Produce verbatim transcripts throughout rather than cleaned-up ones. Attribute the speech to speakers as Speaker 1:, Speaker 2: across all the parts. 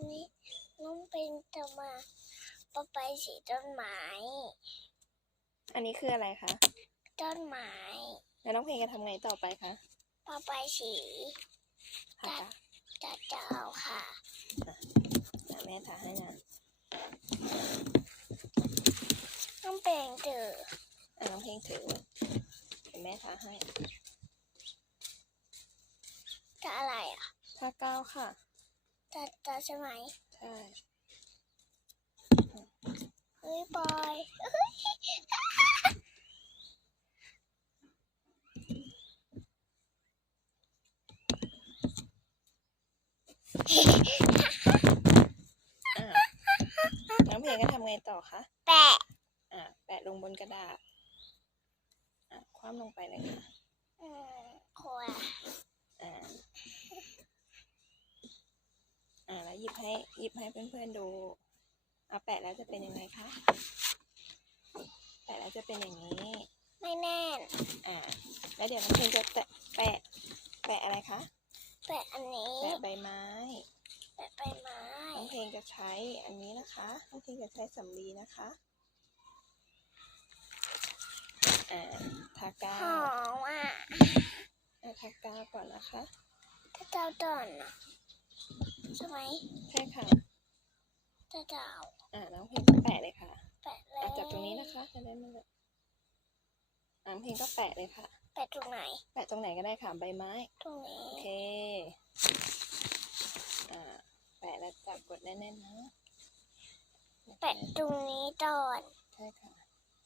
Speaker 1: นี้น้องเป็นจะมาปะไปสีต้นไม้
Speaker 2: อันนี้คืออะไรคะ
Speaker 1: ต้นไม้
Speaker 2: แล้วน้องเพลงจะทำไงต่อไปคะ
Speaker 1: ปะไปสีจัดจัดเจ้าค่ะ
Speaker 2: แม่ถ่ายให้นะ
Speaker 1: น้องเป็นถือ
Speaker 2: อ่ะน้องเพลงถือเดี๋ยวแม่ถ่ายให้
Speaker 1: จะอะไรอ่ะ
Speaker 2: ท่าเก้าค่ะ
Speaker 1: จะจะใช่ไหม
Speaker 2: ใช่
Speaker 1: เฮ้ยบอย
Speaker 2: น้องเพลงก็ทำไงต่อคะ
Speaker 1: แปะ
Speaker 2: อ่ะแปะลงบนกระดาษอ่ะคว่ำลงไปเลยค่ะ
Speaker 1: อืมขวา
Speaker 2: อ่าอ่าแล้วหยิบให้หยิบให้เพื่อนๆดูเอาแปะแล้วจะเป็นยังไงคะแปะแล้วจะเป็นอย่างนี้
Speaker 1: ไม่แน่น
Speaker 2: อ่าแล้วเดี๋ยวน้องเพลงจะแปะแปะแปะอะไรคะ
Speaker 1: แปะอันนี้
Speaker 2: แปะใบไม้
Speaker 1: แปะใบไม้
Speaker 2: น้องเพลงจะใช้อันนี้นะคะน้องเพลงจะใช้สำลีนะคะอ่าทากาว
Speaker 1: หอมอ่ะ
Speaker 2: อ่าทากาวก่อนนะคะ
Speaker 1: ถ้าเจ้าต้นอ่ะใช่ไหม
Speaker 2: ใช่ค่ะ
Speaker 1: ถ้าเจ้า
Speaker 2: อ่าน้องเพลงก็แปะเลยค่ะ
Speaker 1: แปะเลย
Speaker 2: จับตรงนี้นะคะจะได้ไม่เลอะน้องเพลงก็แปะเลยค่ะ
Speaker 1: แปะตรงไหน
Speaker 2: แปะตรงไหนก็ได้ค่ะใบไม้
Speaker 1: ตรงนี้
Speaker 2: โอเคอ่าแปะแล้วจับกดแน่นๆนะ
Speaker 1: แปะตรงนี้ต้น
Speaker 2: ใช่ค่ะ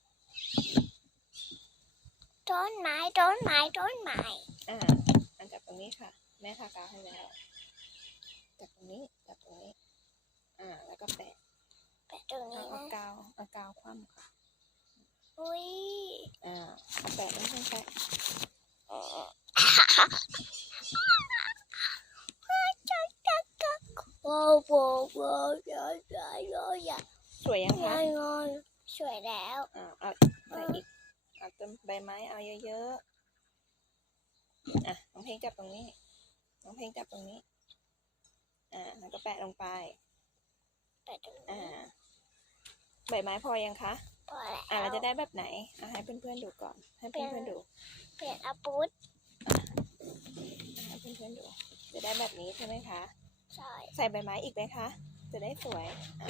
Speaker 1: ต้นไม้ต้นไม้ต้นไม้
Speaker 2: อ่าอันจับตรงนี้ค่ะแม่ทากาวให้แล้วจับตรงนี้จับตรงนี้อ่าแล้วก็แปะ
Speaker 1: แปะตรงนี้
Speaker 2: เอา
Speaker 1: นะ
Speaker 2: กาวเอากาวคว่ำค่ะ
Speaker 1: อุ้ย
Speaker 2: อ่าเอาแปะไม่ใช่แปะ
Speaker 1: โว้โว้โว้ยยยยย
Speaker 2: สวยยังคะ
Speaker 1: ยยสวยแล้ว
Speaker 2: อ่าเอาใส่อีกเอาต้นใบไม้เอาเยอะๆอ่ะน้องเพลงจับตรงนี้น้องเพลงจับตรงนี้อ่าแล้วก็แปะลงไป
Speaker 1: แปะตรงนี้
Speaker 2: อ่าใบไม้พอยังคะ
Speaker 1: พอแล้ว
Speaker 2: อ่าเราจะได้แบบไหนอ่าให้เพื่อนๆดูก่อนให้เพื่อนๆดู
Speaker 1: เปลี่ยนอาปุต
Speaker 2: ให้เพื่อนๆดูจะได้แบบนี้ใช่ไหมคะ
Speaker 1: ใช่
Speaker 2: ใส่ใบไม้อีกไหมคะจะได้สวย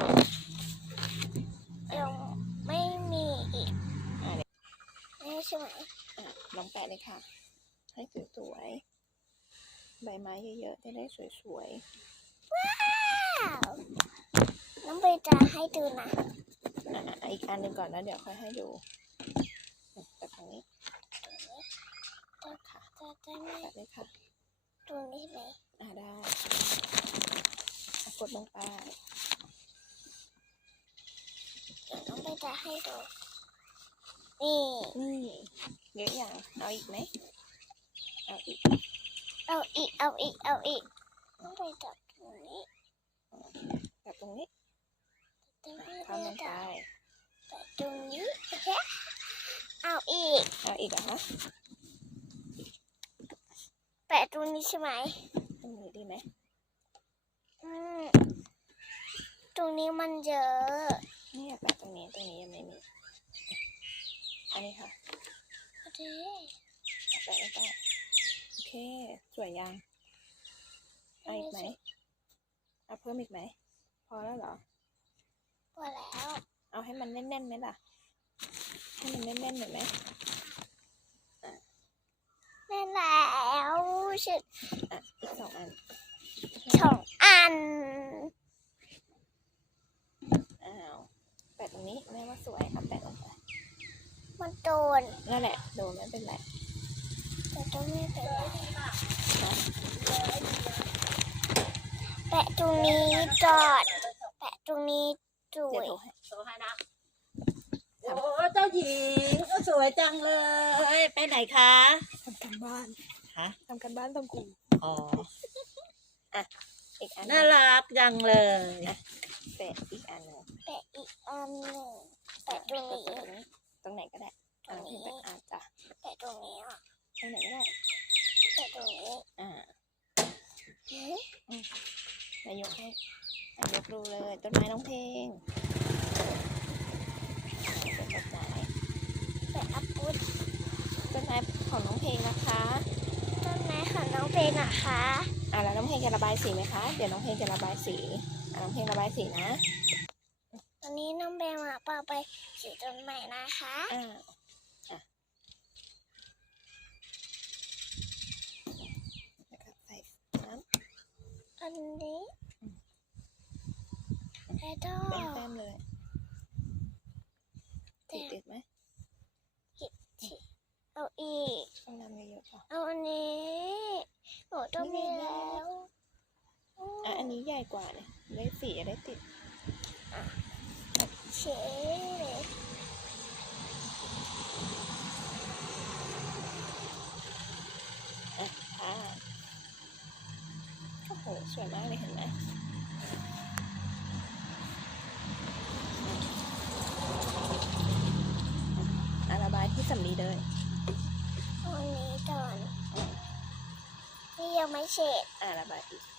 Speaker 1: ยังไม่มีอีกนี่ใช่ไหม
Speaker 2: อ่ะลองแปะเลยค่ะให้สวยๆใบไม้เยอะๆจะได้สวย
Speaker 1: ๆว้าวน้องไปจะให้ดูนะ
Speaker 2: อ่ะอีกอันหนึ่งก่อนแล้วเดี๋ยวค่อยให้ดูแต่ตรงนี้
Speaker 1: ค่ะจะได้ไหม
Speaker 2: แปะเลยค่ะ
Speaker 1: ตรงนี้ไหม
Speaker 2: อ่าได้กดลงไป
Speaker 1: เดี๋ยวน้องไปจะให้ดูนี่
Speaker 2: นี่เยอะอย่างเอาอีกไหมเอาอีก
Speaker 1: เอาอีกเอาอีกเอาอีกน้องไปจับตรงนี้
Speaker 2: จับตรงนี้
Speaker 1: ตรงนี้
Speaker 2: ทำลงไป
Speaker 1: แต่ตรงนี้เอาอีก
Speaker 2: เอาอีกเหรอคะ
Speaker 1: แปะตรงนี้ใช่ไหม
Speaker 2: ตรงนี้ดีไหม
Speaker 1: อืมตรงนี้มันเยอะ
Speaker 2: นี่แปะตรงนี้ตรงนี้ยังไม่มีอันนี้ค่ะ
Speaker 1: โอเค
Speaker 2: แปะแล้วก็โอเคสวยยังเอาอีกไหมเอาเพิ่มอีกไหมพอแล้วเหรอ
Speaker 1: พอแล้ว
Speaker 2: เอาให้มันแน่นๆไหมล่ะให้มันแน่นๆหน่อยไหม
Speaker 1: แน่นแล้วชิด
Speaker 2: อ่ะอีกสองอัน
Speaker 1: สองอัน
Speaker 2: อ้าวแปะตรงนี้แม่ว่าสวยเอาแปะลงไป
Speaker 1: มันโดน
Speaker 2: นั่นแหละโดนไม่เป็นไร
Speaker 1: แต่ต้องไม่เป็นไรแปะตรงนี้จอดแปะตรงนี้สวย
Speaker 3: โอ้เจ้าหญิงก็สวยจังเลย ไปไหนคะ
Speaker 2: ทำกันบ้าน
Speaker 3: ฮะ
Speaker 2: ทำกันบ้านตรงกู
Speaker 3: อ๋อ
Speaker 2: อ่ะอีกอัน
Speaker 3: น่ารักจังเลย
Speaker 2: แปะอีกอันหนึ่ง
Speaker 1: แปะอีกอันหนึ่งแปะตรงนี้
Speaker 2: ตรงไหนก็ได้
Speaker 1: ตรงนี้
Speaker 2: แปะอาจจะ
Speaker 1: แปะตรงนี้อ่ะ
Speaker 2: ตรงไหนก็ได้
Speaker 1: แปะตรงนี้
Speaker 2: อ่าอืมนายกให้อ่ะยกดูเลยต้นไม้น้องเพลงเป็นต้นไม้
Speaker 1: แปะอัปปุด
Speaker 2: ต้นไม้ของน้องเพลงนะคะ
Speaker 1: ต้นไม้ของน้องเพลงนะคะ
Speaker 2: อ่ะแล้วน้องเพลงจะระบายสีไหมคะเดี๋ยวน้องเพลงจะระบายสีอ่ะน้องเพลงระบายสีนะ
Speaker 1: ตอนนี้น้องเบลมาเป่าไปสีต้นไม้นะคะ
Speaker 2: อ่าอ่ะแล้วก็ใส่น้ำ
Speaker 1: อันนี้แล้วก็
Speaker 2: แต้มๆเลยติดติดไหม
Speaker 1: เอาอีก
Speaker 2: ต้องน้ำเยอะๆค่ะ
Speaker 1: เอาอันนี้หนูต้องมีแล้ว
Speaker 2: อ่ะอันนี้ใหญ่กว่าเนี่ยได้สีจะได้ติด
Speaker 1: เชฟ
Speaker 2: อ่าโอ้โหสวยมากเลยเห็นไหมอ่ะระบายที่สำลีเลย
Speaker 1: เอาอันนี้ก่อนนี่ยังไม่เสร็จ
Speaker 2: อ่ะระบายอีก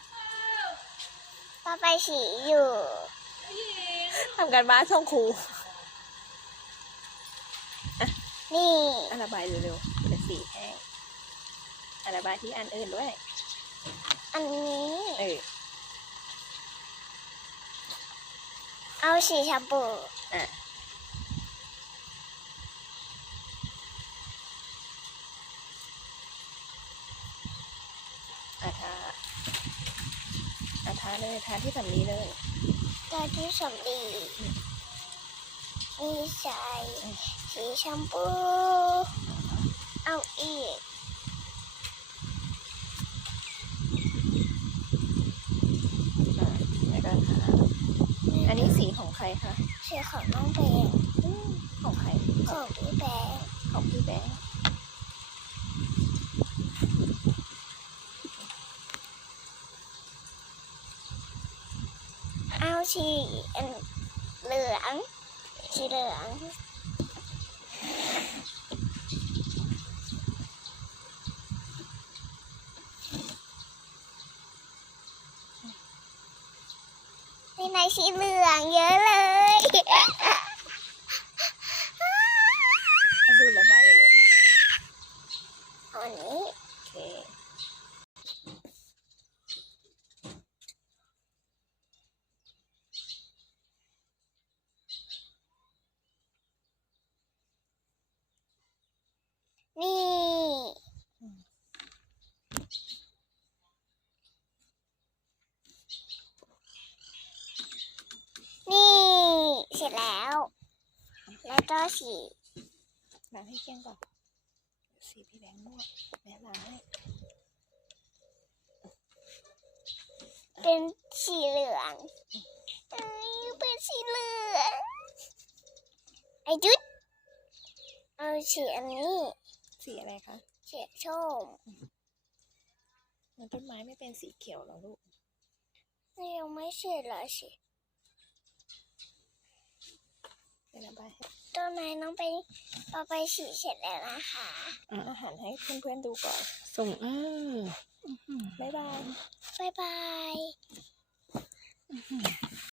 Speaker 1: ต่อไปสีอยู่
Speaker 2: ทำการบ้านส่งครู
Speaker 1: นี่
Speaker 2: อ่ะระบายเร็วๆเป็นสีแห้งอ่ะระบายที่อันอื่นด้วย
Speaker 1: อันนี้
Speaker 2: เออ
Speaker 1: เอาสีชมพู
Speaker 2: อ่ะอาทาอาทาเลยทาที่สำลีเลย
Speaker 1: ตาที่สำลีมีใส่สีชมพูเอาอีก
Speaker 2: อ่ะแล้วก็ทาอันนี้สีของใครคะ
Speaker 1: สีของน้องเพลง
Speaker 2: ของใคร
Speaker 1: ของพี่แบงค์
Speaker 2: ของพี่แบงค์
Speaker 1: เอาสีอันเหลืองสีเหลืองมีในสีเหลืองเยอะเลย
Speaker 2: เอาดูระบายเลยค่ะ
Speaker 1: เอาอันนี้
Speaker 2: โอเค
Speaker 1: นี่ นี่ เสร็จแล้ว แล้วก็สี
Speaker 2: ล้างให้เกลี้ยงก่อนสีพี่แบงค์มั่วแม่ล้างให้
Speaker 1: เป็นสีเหลืองเอ้ยเป็นสีเหลือง ไอ้จุดเอาสีอันนี้
Speaker 2: สีอะไรคะ
Speaker 1: สีส้ม
Speaker 2: มันต้นไม้ไม่เป็นสีเขียวหรอลูก
Speaker 1: นี่ยังไม่เสร็จเลยสิ
Speaker 2: เดี๋ยวระบายให้
Speaker 1: ต้นไม้น้องไปต่อไปสีเสร็จแล้วนะคะ
Speaker 2: อ่ะอาหารให้เพื่อนๆดูก่อน ส่งอ้าบ๊ายบาย
Speaker 1: บ๊ายบาย